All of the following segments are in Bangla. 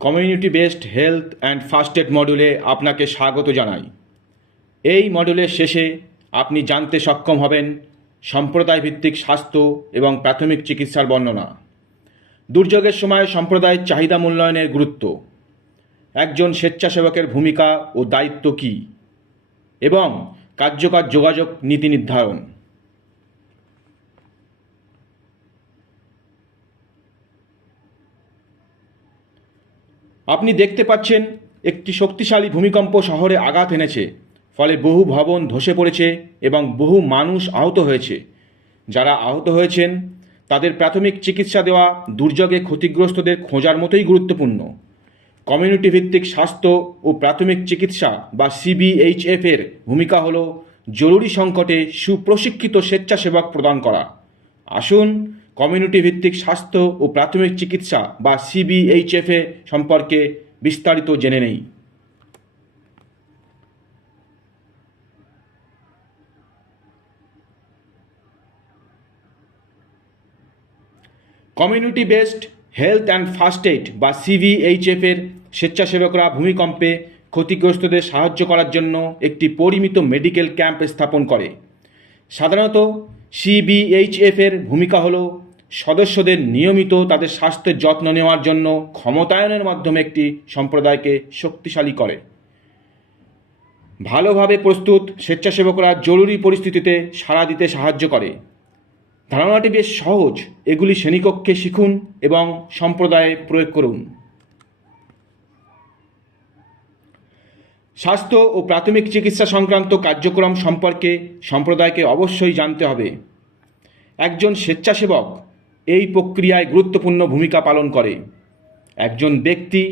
Community based health and first aid মডিউলে আপনাকে স্বাগত জানাই। এই মডিউলের শেষে আপনি জানতে সক্ষম হবেন সম্প্রদায় ভিত্তিক স্বাস্থ্য এবং প্রাথমিক চিকিৎসার বর্ণনা, দুর্যোগের সময় সম্প্রদায়ের চাহিদা মূল্যায়নের গুরুত্ব, একজন স্বেচ্ছাসেবকের ভূমিকা ও দায়িত্ব কী, এবং কার্যকর যোগাযোগ নীতি নির্ধারণ। আপনি দেখতে পাচ্ছেন একটি শক্তিশালী ভূমিকম্প শহরে আঘাত এনেছে, ফলে বহু ভবন ধসে পড়েছে এবং বহু মানুষ আহত হয়েছে। যারা আহত হয়েছেন তাদের প্রাথমিক চিকিৎসা দেওয়া দুর্যোগে ক্ষতিগ্রস্তদের খোঁজার মতোই গুরুত্বপূর্ণ। কমিউনিটি ভিত্তিক স্বাস্থ্য ও প্রাথমিক চিকিৎসা বা সিবিএইচএফ এর ভূমিকা হল জরুরি সংকটে সুপ্রশিক্ষিত স্বেচ্ছাসেবক প্রদান করা। আসুন কমিউনিটি ভিত্তিক স্বাস্থ্য ও প্রাথমিক চিকিৎসা বা সিবিএইচএফ এ সম্পর্কে বিস্তারিত জেনে নেই। Community based health and first aid বা সিবিএইচএফ এর স্বেচ্ছাসেবকরা ভূমিকম্পে ক্ষতিগ্রস্তদের সাহায্য করার জন্য একটি পরিমিত মেডিকেল ক্যাম্প স্থাপন করে। সাধারণত সিবিএইচএফ এর ভূমিকা হল সদস্যদের নিয়মিত তাদের স্বাস্থ্যের যত্ন নেওয়ার জন্য ক্ষমতায়নের মাধ্যমে একটি সম্প্রদায়কে শক্তিশালী করে। ভালোভাবে প্রস্তুত স্বেচ্ছাসেবকরা জরুরি পরিস্থিতিতে সাড়া দিতে সাহায্য করে। ধারণাটি বেশ সহজ, এগুলি শ্রেণীকক্ষে শিখুন এবং সম্প্রদায়ে প্রয়োগ করুন। স্বাস্থ্য ও প্রাথমিক চিকিৎসা সংক্রান্ত কার্যক্রম সম্পর্কে সম্প্রদায়কে অবশ্যই জানতে হবে। একজন স্বেচ্ছাসেবক এই প্রক্রিয়ায় গুরুত্বপূর্ণ ভূমিকা পালন করে। একজন ব্যক্তি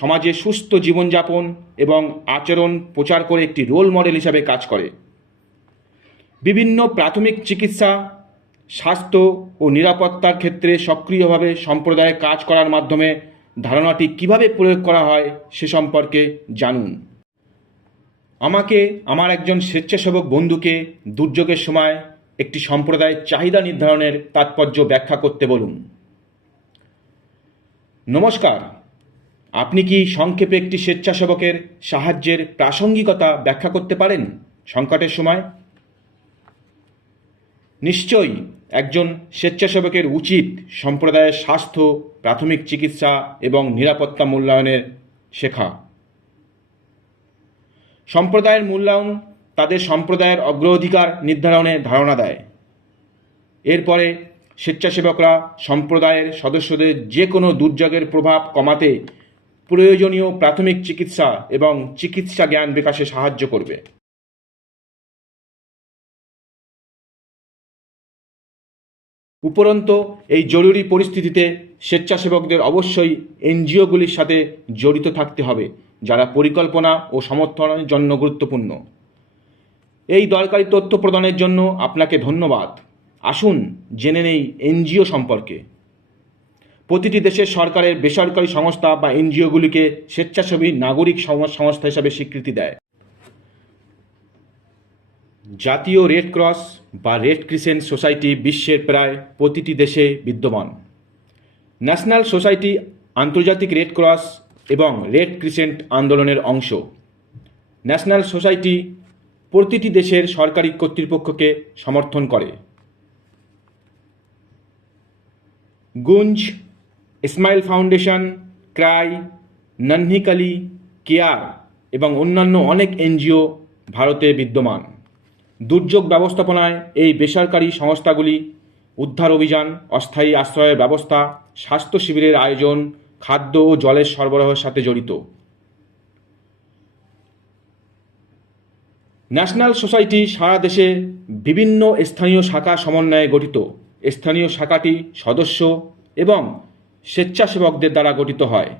সমাজে সুস্থ জীবনযাপন এবং আচরণ প্রচার করে একটি রোল মডেল হিসাবে কাজ করে। বিভিন্ন প্রাথমিক চিকিৎসা, স্বাস্থ্য ও নিরাপত্তার ক্ষেত্রে সক্রিয়ভাবে সম্প্রদায়ে কাজ করার মাধ্যমে ধারণাটি কিভাবে প্রয়োগ করা হয় সে সম্পর্কে জানুন। আমাকে আমার একজন স্বেচ্ছাসেবক বন্ধুকে দুর্যোগের সময় একটি সম্প্রদায়ের চাহিদা নির্ধারণের তাৎপর্য ব্যাখ্যা করতে বলুন। নমস্কার, আপনি কি সংক্ষেপে একটি স্বেচ্ছাসেবকের সাহায্যের প্রাসঙ্গিকতা ব্যাখ্যা করতে পারেন সংকটের সময়? নিশ্চয়ই, একজন স্বেচ্ছাসেবকের উচিত সম্প্রদায়ের স্বাস্থ্য, প্রাথমিক চিকিৎসা এবং নিরাপত্তা মূল্যায়নের শেখা। সম্প্রদায়ের মূল্যায়ন তাদের সম্প্রদায়ের অগ্রাধিকার নির্ধারণে ধারণা দেয়। এরপরে স্বেচ্ছাসেবকরা সম্প্রদায়ের সদস্যদের যে কোনো দুর্যোগের প্রভাব কমাতে প্রয়োজনীয় প্রাথমিক চিকিৎসা এবং চিকিৎসা জ্ঞান বিকাশে সাহায্য করবে। উপরন্তু এই জরুরি পরিস্থিতিতে স্বেচ্ছাসেবকদের অবশ্যই এনজিওগুলির সাথে জড়িত থাকতে হবে, যারা পরিকল্পনা ও সমর্থনের জন্য গুরুত্বপূর্ণ। এই দরকারি তথ্য প্রদানের জন্য আপনাকে ধন্যবাদ। আসুন জেনে নেই এনজিও সম্পর্কে। প্রতিটি দেশের সরকারের বেসরকারি সংস্থা বা এনজিওগুলিকে স্বেচ্ছাসেবী নাগরিক সংস্থা হিসাবে স্বীকৃতি দেয়। জাতীয় রেড ক্রস বা রেড ক্রিসেন্ট সোসাইটি বিশ্বের প্রায় প্রতিটি দেশে বিদ্যমান। ন্যাশনাল সোসাইটি আন্তর্জাতিক রেড ক্রস এবং রেড ক্রিসেন্ট আন্দোলনের অংশ। ন্যাশনাল সোসাইটি প্রতিটি দেশের সরকারি কর্তৃপক্ষকে সমর্থন করে। গুঞ্জ, ইসমাইল ফাউন্ডেশন, ক্রাই, নন্হি কালি, কেয়ার এবং অন্যান্য অনেক এনজিও ভারতে বিদ্যমান। দুর্যোগ ব্যবস্থাপনায় এই বেসরকারি সংস্থাগুলি উদ্ধার অভিযান, অস্থায়ী আশ্রয়ের ব্যবস্থা, স্বাস্থ্য শিবিরের আয়োজন, খাদ্য ও জলের সরবরাহের সাথে জড়িত। ন্যাশনাল সোসাইটি সারা দেশে বিভিন্ন স্থানীয় শাখা সমন্বয়ে গঠিত। স্থানীয় শাখাটি সদস্য এবং স্বেচ্ছাসেবকদের দ্বারা গঠিত হয়।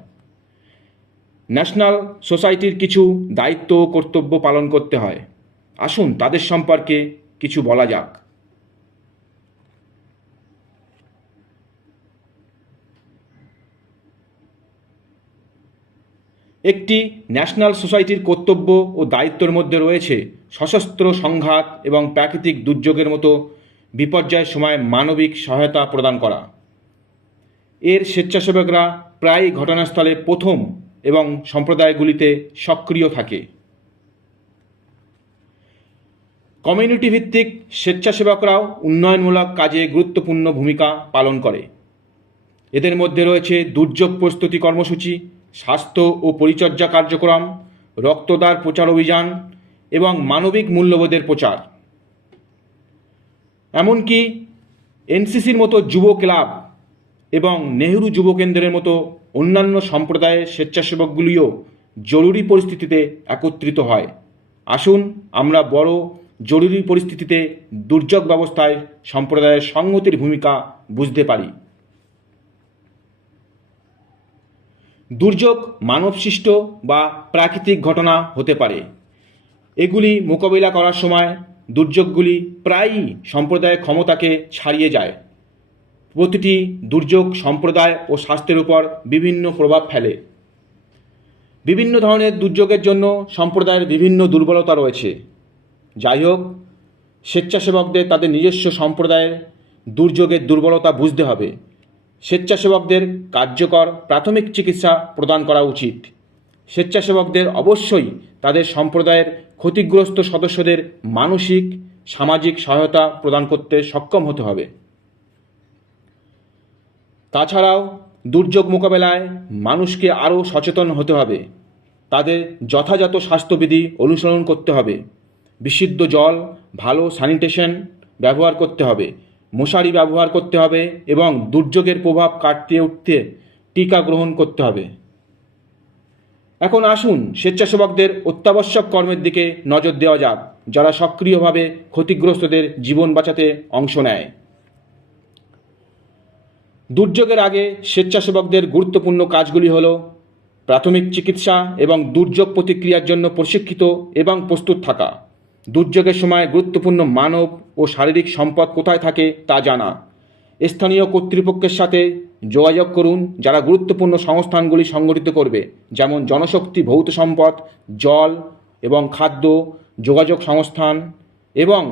ন্যাশনাল সোসাইটির কিছু দায়িত্ব ও কর্তব্য পালন করতে হয়। আসুন তাদের সম্পর্কে কিছু বলা যাক। একটি ন্যাশনাল সোসাইটির কর্তব্য ও দায়িত্বের মধ্যে রয়েছে সশস্ত্র সংঘাত এবং প্রাকৃতিক দুর্যোগের মতো বিপর্যয়ের সময় মানবিক সহায়তা প্রদান করা। এর স্বেচ্ছাসেবকরা প্রায়ই ঘটনাস্থলে প্রথম এবং সম্প্রদায়গুলিতে সক্রিয় থাকে। কমিউনিটি ভিত্তিক স্বেচ্ছাসেবকরাও উন্নয়নমূলক কাজে গুরুত্বপূর্ণ ভূমিকা পালন করে। এদের মধ্যে রয়েছে দুর্যোগ প্রস্তুতি কর্মসূচি, স্বাস্থ্য ও পরিচর্যা কার্যক্রম, রক্তদান প্রচার অভিযান এবং মানবিক মূল্যবোধের প্রচার। এমনকি এনসিসির মতো যুব ক্লাব এবং নেহেরু যুব কেন্দ্রের মতো অন্যান্য সম্প্রদায়ের স্বেচ্ছাসেবকগুলিও জরুরি পরিস্থিতিতে একত্রিত হয়। আসুন আমরা বড় জরুরি পরিস্থিতিতে দুর্যোগ ব্যবস্থায় সম্প্রদায়ের সংহতির ভূমিকা বুঝতে পারি। দুর্যোগ মানবসৃষ্ট বা প্রাকৃতিক ঘটনা হতে পারে। এগুলি মোকাবিলা করার সময় দুর্যোগগুলি প্রায়ই সম্প্রদায়ের ক্ষমতাকে ছাড়িয়ে যায়। প্রতিটি দুর্যোগ সম্প্রদায় ও স্বাস্থ্যের উপর বিভিন্ন প্রভাব ফেলে। বিভিন্ন ধরনের দুর্যোগের জন্য সম্প্রদায়ের বিভিন্ন দুর্বলতা রয়েছে। যাই হোক, স্বেচ্ছাসেবকদের তাদের নিজস্ব সম্প্রদায়ের দুর্যোগের দুর্বলতা বুঝতে হবে। স্বেচ্ছাসেবকদের কার্যকর প্রাথমিক চিকিৎসা প্রদান করা উচিত। স্বেচ্ছাসেবকদের অবশ্যই তাদের সম্প্রদায়ের ক্ষতিগ্রস্ত সদস্যদের মানসিক সামাজিক সহায়তা প্রদান করতে সক্ষম হতে হবে। তাছাড়াও দুর্যোগ মোকাবেলায় মানুষকে আরও সচেতন হতে হবে। তাদের যথাযথ স্বাস্থ্যবিধি অনুসরণ করতে হবে। বিশুদ্ধ জল, ভালো স্যানিটেশন ব্যবহার করতে হবে, মশারি ব্যবহার করতে হবে এবং দুর্যোগের প্রভাব কাটিয়ে উঠতে টিকা গ্রহণ করতে হবে। এখন আসুন স্বেচ্ছাসেবকদের অত্যাবশ্যক কর্মের দিকে নজর দেওয়া যাক, যারা সক্রিয়ভাবে ক্ষতিগ্রস্তদের জীবন বাঁচাতে অংশ নেয়। দুর্যোগের আগে স্বেচ্ছাসেবকদের গুরুত্বপূর্ণ কাজগুলি হল প্রাথমিক চিকিৎসা এবং দুর্যোগ প্রতিক্রিয়ার জন্য প্রশিক্ষিত এবং প্রস্তুত থাকা, দুর্যোগের সময় গুরুত্বপূর্ণ মানব ও শারীরিক সম্পদ কোথায় থাকে তা জানা, স্থানীয় কর্তৃপক্ষের সাথে যোগাযোগ করুন যারা গুরুত্বপূর্ণ সংস্থানগুলি সংগঠিত করবে, যেমন জনশক্তি, ভৌত সম্পদ, জল এবং খাদ্য, যোগাযোগ সংস্থান এবং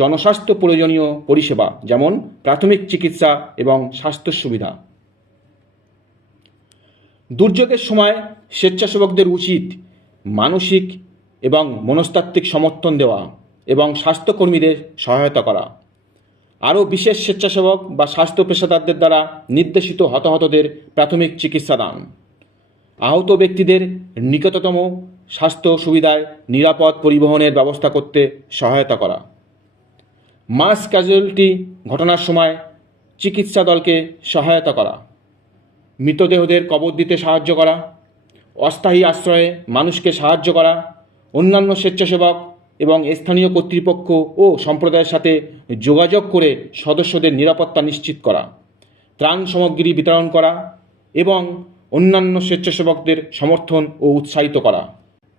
জনস্বাস্থ্য প্রয়োজনীয় পরিষেবা যেমন প্রাথমিক চিকিৎসা এবং স্বাস্থ্য সুবিধা। দুর্যোগের সময় স্বেচ্ছাসেবকদের উচিত মানসিক এবং মনস্তাত্ত্বিক সমর্থন দেওয়া এবং স্বাস্থ্যকর্মীদের সহায়তা করা। আরও বিশেষ স্বেচ্ছাসেবক বা স্বাস্থ্য পেশাদারদের দ্বারা নির্দেশিত হতাহতদের প্রাথমিক চিকিৎসা দান, আহত ব্যক্তিদের নিকটতম স্বাস্থ্য সুবিধায় নিরাপদ পরিবহনের ব্যবস্থা করতে সহায়তা করা, মাস ক্যাজুয়ালিটি ঘটনার সময় চিকিৎসা দলকে সহায়তা করা, মৃতদেহদের কবর দিতে সাহায্য করা, অস্থায়ী আশ্রয়ে মানুষকে সাহায্য করা, অন্যান্য স্বেচ্ছাসেবক এবং স্থানীয় কর্তৃপক্ষ ও সম্প্রদায়ের সাথে যোগাযোগ করে সদস্যদের নিরাপত্তা নিশ্চিত করা, ত্রাণ সামগ্রী বিতরণ করা এবং অন্যান্য স্বেচ্ছাসেবকদের সমর্থন ও উৎসাহিত করা।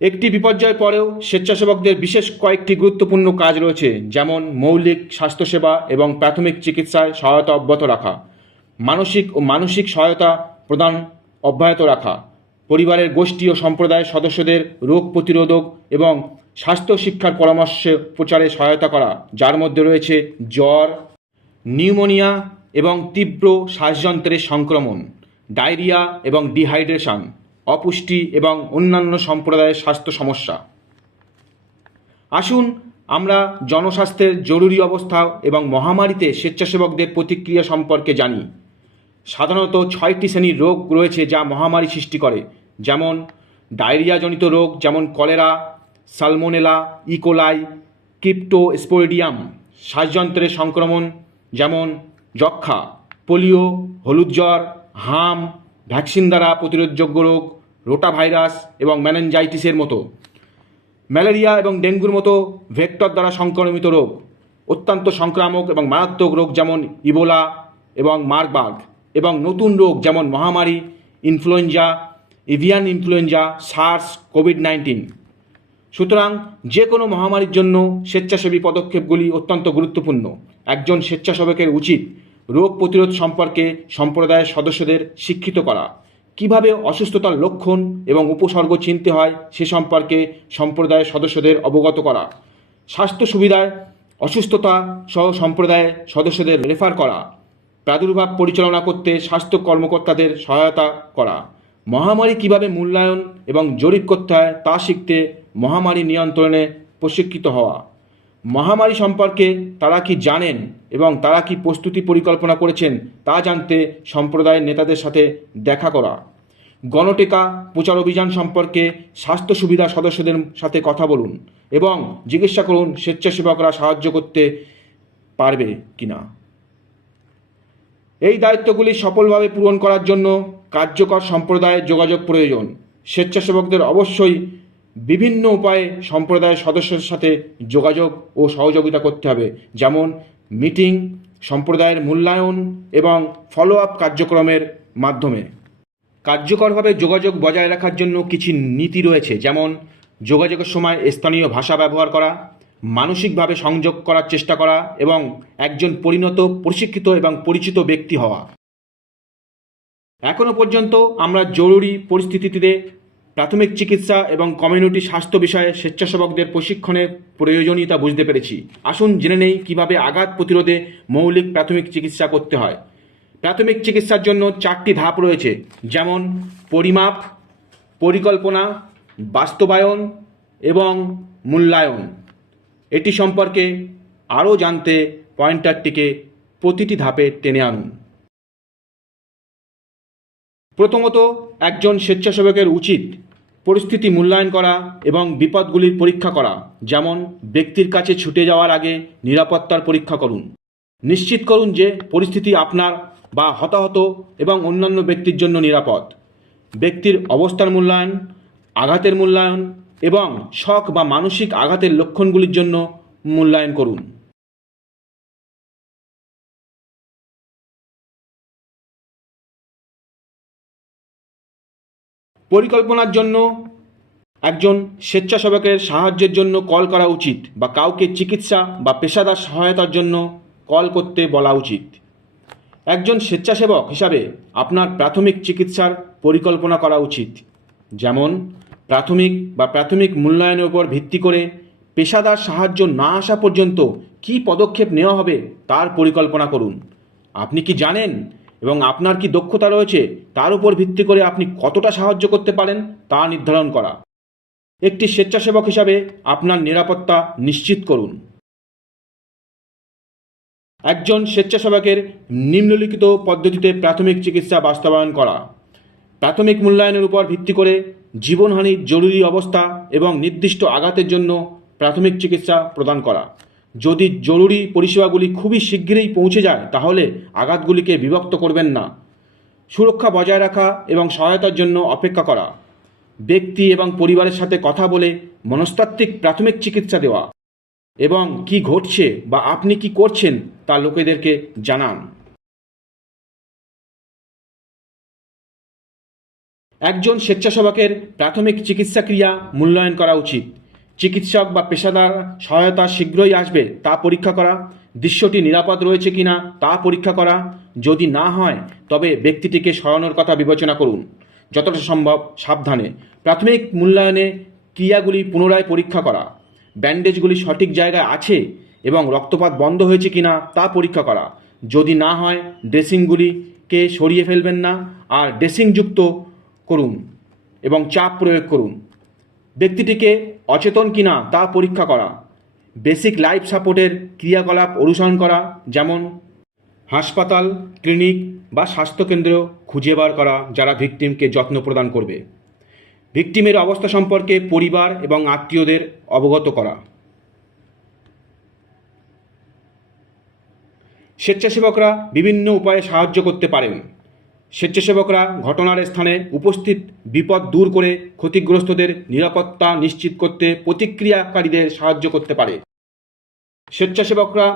একটি বিপর্যয়ের পরেও স্বেচ্ছাসেবকদের বিশেষ কয়েকটি গুরুত্বপূর্ণ কাজ রয়েছে, যেমন মৌলিক স্বাস্থ্যসেবা এবং প্রাথমিক চিকিৎসায় সহায়তা অব্যাহত রাখা, মানসিক সহায়তা প্রদান অব্যাহত রাখা, পরিবারের গোষ্ঠী ও সম্প্রদায়ের সদস্যদের রোগ প্রতিরোধক এবং স্বাস্থ্য শিক্ষার পরামর্শ প্রচারে সহায়তা করা, যার মধ্যে রয়েছে জ্বর, নিউমোনিয়া এবং তীব্র শ্বাসযন্ত্রের সংক্রমণ, ডায়রিয়া এবং ডিহাইড্রেশন, অপুষ্টি এবং অন্যান্য সম্প্রদায়ের স্বাস্থ্য সমস্যা। আসুন আমরা জনস্বাস্থ্যের জরুরি অবস্থা এবং মহামারীতে স্বেচ্ছাসেবকদের প্রতিক্রিয়া সম্পর্কে জানি। সাধারণত 6টি শ্রেণীর রোগ রয়েছে যা মহামারী সৃষ্টি করে, যেমন ডায়রিয়াজনিত রোগ যেমন কলেরা, সালমোনেলা, ইকোলাই, ক্রিপ্টোস্পোরিডিয়াম, শ্বাসযন্ত্রের সংক্রমণ যেমন যক্ষ্মা, পোলিও, হলুদ জ্বর, হাম, ভ্যাকসিন দ্বারা প্রতিরোধযোগ্য রোগ, রোটাভাইরাস এবং মেনিনজাইটিসের মতো, ম্যালেরিয়া এবং ডেঙ্গুর মতো ভেক্টর দ্বারা সংক্রমিত রোগ, অত্যন্ত সংক্রামক এবং মারাত্মক রোগ যেমন ইবোলা এবং মার্বার্গ, এবং নতুন রোগ যেমন মহামারী, influenza, avian influenza, SARS, COVID-19. সুতরাং যে কোনো মহামারীর জন্য স্বেচ্ছাসেবী পদক্ষেপগুলি অত্যন্ত গুরুত্বপূর্ণ। একজন স্বেচ্ছাসেবকের উচিত রোগ প্রতিরোধ সম্পর্কে সম্প্রদায়ের সদস্যদের শিক্ষিত করা, কিভাবে অসুস্থতার লক্ষণ এবং উপসর্গ চিনতে হয় সে সম্পর্কে সম্প্রদায়ের সদস্যদের অবগত করা, স্বাস্থ্য সুবিধায় অসুস্থতা সহ সম্প্রদায়ের সদস্যদের রেফার করা, প্রাদুর্ভাব পরিচালনা করতে স্বাস্থ্য কর্মকর্তাদের সহায়তা করা, মহামারী কিভাবে মূল্যায়ন এবং জরিপ করতে হয় তা শিখতে মহামারী নিয়ন্ত্রণে প্রশিক্ষিত হওয়া, মহামারী সম্পর্কে তারা কি জানেন এবং তারা কি প্রস্তুতি পরিকল্পনা করেছেন তা জানতে সম্প্রদায়ের নেতাদের সাথে দেখা করা, গণটিকা প্রচার অভিযান সম্পর্কে স্বাস্থ্য সুবিধা সদস্যদের সাথে কথা বলুন এবং জিজ্ঞাসা করুন স্বেচ্ছাসেবকরা সাহায্য করতে পারবে কিনা। এই দায়িত্বগুলি সফলভাবে পূরণ করার জন্য কার্যকর সম্প্রদায়ের যোগাযোগ প্রয়োজন। স্বেচ্ছাসেবকদের অবশ্যই বিভিন্ন উপায়ে সম্প্রদায়ের সদস্যদের সাথে যোগাযোগ ও সহযোগিতা করতে হবে, যেমন মিটিং, সম্প্রদায়ের মূল্যায়ন এবং ফলো আপ কার্যক্রমের মাধ্যমে। কার্যকরভাবে যোগাযোগ বজায় রাখার জন্য কিছু নীতি রয়েছে, যেমন যোগাযোগের সময় স্থানীয় ভাষা ব্যবহার করা, মানসিকভাবে সংযোগ করার চেষ্টা করা এবং একজন পরিণত, প্রশিক্ষিত এবং পরিচিত ব্যক্তি হওয়া। এখনও পর্যন্ত আমরা জরুরি পরিস্থিতিতে প্রাথমিক চিকিৎসা এবং কমিউনিটি স্বাস্থ্য বিষয়ে স্বেচ্ছাসেবকদের প্রশিক্ষণের প্রয়োজনীয়তা বুঝতে পেরেছি। আসুন জেনে নেই কীভাবে আঘাত প্রতিরোধে মৌলিক প্রাথমিক চিকিৎসা করতে হয়। প্রাথমিক চিকিৎসার জন্য 4টি ধাপ রয়েছে, যেমন পরিমাপ, পরিকল্পনা, বাস্তবায়ন এবং মূল্যায়ন। এটি সম্পর্কে আরও জানতে পয়েন্টারটিকে প্রতিটি ধাপে টেনে আনুন। প্রথমত, একজন স্বেচ্ছাসেবকের উচিত পরিস্থিতি মূল্যায়ন করা এবং বিপদগুলির পরীক্ষা করা, যেমন ব্যক্তির কাছে ছুটে যাওয়ার আগে নিরাপত্তার পরীক্ষা করুন। নিশ্চিত করুন যে পরিস্থিতি আপনার বা হতাহত এবং অন্যান্য ব্যক্তির জন্য নিরাপদ। ব্যক্তির অবস্থার মূল্যায়ন, আঘাতের মূল্যায়ন এবং শক বা মানসিক আঘাতের লক্ষণগুলির জন্য মূল্যায়ন করুন। পরিকল্পনার জন্য একজন স্বেচ্ছাসেবকের সাহায্যের জন্য কল করা উচিত বা কাউকে চিকিৎসা বা পেশাদার সহায়তার জন্য কল করতে বলা উচিত। একজন স্বেচ্ছাসেবক হিসাবে আপনার প্রাথমিক চিকিৎসার পরিকল্পনা করা উচিত, যেমন প্রাথমিক মূল্যায়নের উপর ভিত্তি করে পেশাদার সাহায্য না আসা পর্যন্ত কী পদক্ষেপ নেওয়া হবে তার পরিকল্পনা করুন। আপনি কি জানেন এবং আপনার কি দক্ষতা রয়েছে তার উপর ভিত্তি করে আপনি কতটা সাহায্য করতে পারেন তা নির্ধারণ করা। একটি স্বেচ্ছাসেবক হিসাবে আপনার নিরাপত্তা নিশ্চিত করুন। একজন স্বেচ্ছাসেবকের নিম্নলিখিত পদ্ধতিতে প্রাথমিক চিকিৎসা বাস্তবায়ন করা: প্রাথমিক মূল্যায়নের উপর ভিত্তি করে জীবনহানির জরুরি অবস্থা এবং নির্দিষ্ট আঘাতের জন্য প্রাথমিক চিকিৎসা প্রদান করা। যদি জরুরি পরিষেবাগুলি খুবই শীঘ্রই পৌঁছে যায় তাহলে আঘাতগুলিকে বিভক্ত করবেন না। সুরক্ষা বজায় রাখা এবং সহায়তার জন্য অপেক্ষা করা। ব্যক্তি এবং পরিবারের সাথে কথা বলে মনস্তাত্ত্বিক প্রাথমিক চিকিৎসা দেওয়া এবং কি ঘটছে বা আপনি কি করছেন তা লোকেদেরকে জানান। একজন স্বেচ্ছাসেবকের প্রাথমিক চিকিৎসা ক্রিয়া মূল্যায়ন করা উচিত। চিকিৎসক বা পেশাদার সহায়তা শীঘ্রই আসবে তা পরীক্ষা করা, দৃশ্যটি নিরাপদ রয়েছে কিনা তা পরীক্ষা করা। যদি না হয় তবে ব্যক্তিটিকে সরানোর কথা বিবেচনা করুন, যতটা সম্ভব সাবধানে। প্রাথমিক মূল্যায়নে ক্রিয়াগুলি পুনরায় পরীক্ষা করা, ব্যান্ডেজগুলি সঠিক জায়গায় আছে এবং রক্তপাত বন্ধ হয়েছে কিনা তা পরীক্ষা করা। যদি না হয় ড্রেসিংগুলিকে সরিয়ে ফেলবেন না আর ড্রেসিংযুক্ত করুন এবং চাপ প্রয়োগ করুন। ব্যক্তিটিকে অচেতন কিনা তা পরীক্ষা করা। বেসিক লাইফ সাপোর্টের ক্রিয়াকলাপ অনুসরণ করা, যেমন হাসপাতাল, ক্লিনিক বা স্বাস্থ্যকেন্দ্র খুঁজে বার করা যারা ভিকটিমকে যত্ন প্রদান করবে। ভিকটিমের অবস্থা সম্পর্কে পরিবার এবং আত্মীয়দের অবগত করা। স্বেচ্ছাসেবকরা বিভিন্ন উপায়ে সাহায্য করতে পারেন। স্বেচ্ছাসেবকরা ঘটনার স্থানে উপস্থিত বিপদ দূর করে ক্ষতিগ্রস্তদের নিরাপত্তা নিশ্চিত করতে প্রতিক্রিয়াকারীদের সাহায্য করতে পারে। স্বেচ্ছাসেবকরা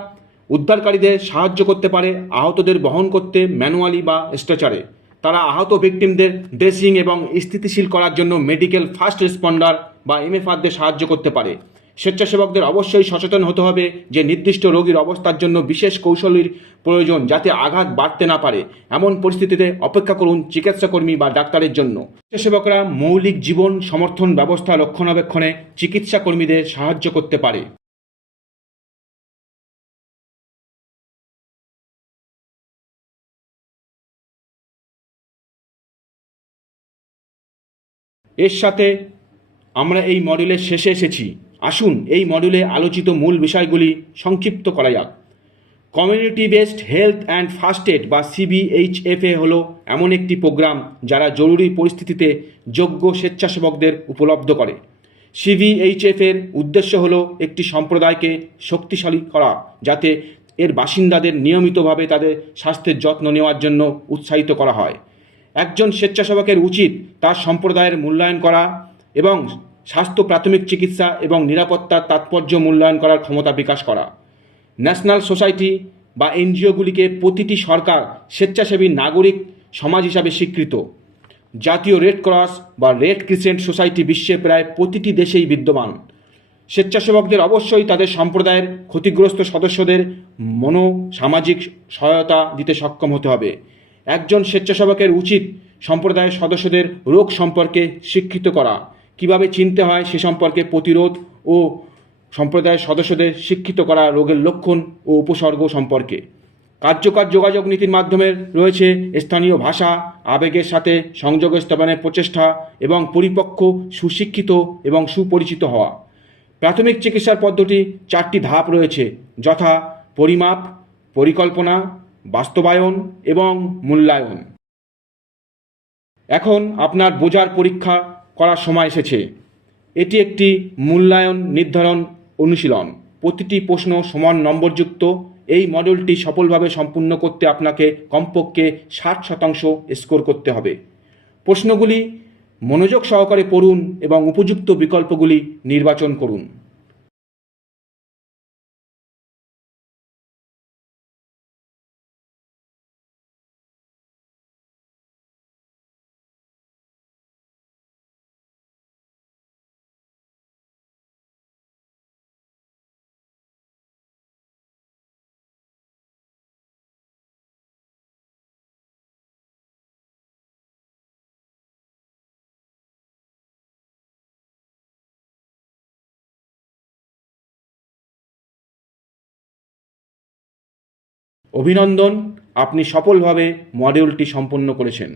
উদ্ধারকারীদের সাহায্য করতে পারে আহতদের বহন করতে ম্যানুয়ালি বা স্ট্রেচারে। তারা আহত ভিকটিমদের ড্রেসিং এবং স্থিতিশীল করার জন্য মেডিকেল ফার্স্ট রেসপন্ডার বা এমএফআরদের সাহায্য করতে পারে। স্বেচ্ছাসেবকদের অবশ্যই সচেতন হতে হবে যে নির্দিষ্ট রোগীর অবস্থার জন্য বিশেষ কৌশলের প্রয়োজন যাতে আঘাত বাড়তে না পারে। এমন পরিস্থিতিতে অপেক্ষা করুন চিকিৎসাকর্মী বা ডাক্তারের জন্য। স্বেচ্ছাসেবকরা মৌলিক জীবন সমর্থন ব্যবস্থা রক্ষণাবেক্ষণে চিকিৎসাকর্মীদের সাহায্য করতে পারে। এর সাথে আমরা এই মডিউলের শেষে এসেছি। আসুন এই মডিউলে আলোচিত মূল বিষয়গুলি সংক্ষিপ্ত করা যাক। Community based health and first aid বা সিবিএইচএফএ হলো এমন একটি প্রোগ্রাম যারা জরুরি পরিস্থিতিতে যোগ্য স্বেচ্ছাসেবকদের উপলব্ধ করে। সিবিএইচএফের উদ্দেশ্য হলো একটি সম্প্রদায়কে শক্তিশালী করা, যাতে এর বাসিন্দাদের নিয়মিতভাবে তাদের স্বাস্থ্যের যত্ন নেওয়ার জন্য উৎসাহিত করা হয়। একজন স্বেচ্ছাসেবকের উচিত তার সম্প্রদায়ের মূল্যায়ন করা এবং স্বাস্থ্য প্রাথমিক চিকিৎসা এবং নিরাপত্তার তাৎপর্য মূল্যায়ন করার ক্ষমতা বিকাশ করা। ন্যাশনাল সোসাইটি বা এনজিওগুলিকে প্রতিটি সরকার স্বেচ্ছাসেবী নাগরিক সমাজ হিসাবে স্বীকৃত। জাতীয় রেড ক্রস বা রেড ক্রিসেন্ট সোসাইটি বিশ্বের প্রায় প্রতিটি দেশেই বিদ্যমান। স্বেচ্ছাসেবকদের অবশ্যই তাদের সম্প্রদায়ের ক্ষতিগ্রস্ত সদস্যদের সামাজিক সহায়তা দিতে সক্ষম হতে হবে। একজন স্বেচ্ছাসেবকের উচিত সম্প্রদায়ের সদস্যদের রোগ সম্পর্কে শিক্ষিত করা, কিভাবে চিনতে হয় সে সম্পর্কে প্রতিরোধ ও সম্প্রদায়ের সদস্যদের শিক্ষিত করা রোগের লক্ষণ ও উপসর্গ সম্পর্কে। কার্যকর যোগাযোগ নীতির মাধ্যমে রয়েছে স্থানীয় ভাষা, আবেগের সাথে সংযোগ স্থাপনের প্রচেষ্টা এবং পরিপক্ক, সুশিক্ষিত এবং সুপরিচিত হওয়া। প্রাথমিক চিকিৎসার পদ্ধতি 4টি ধাপ রয়েছে, যথা পরিমাপ, পরিকল্পনা, বাস্তবায়ন এবং মূল্যায়ন। এখন আপনার বোঝার পরীক্ষা করার সময় এসেছে। এটি একটি মূল্যায়ন নির্ধারণ অনুশীলন। প্রতিটি প্রশ্ন সমান নম্বরযুক্ত। এই মডেলটি সফলভাবে সম্পূর্ণ করতে আপনাকে কমপক্ষে 60% স্কোর করতে হবে। প্রশ্নগুলি মনোযোগ সহকারে পড়ুন এবং উপযুক্ত বিকল্পগুলি নির্বাচন করুন। অভিনন্দন, আপনি সফলভাবে মডিউলটি সম্পন্ন করেছেন।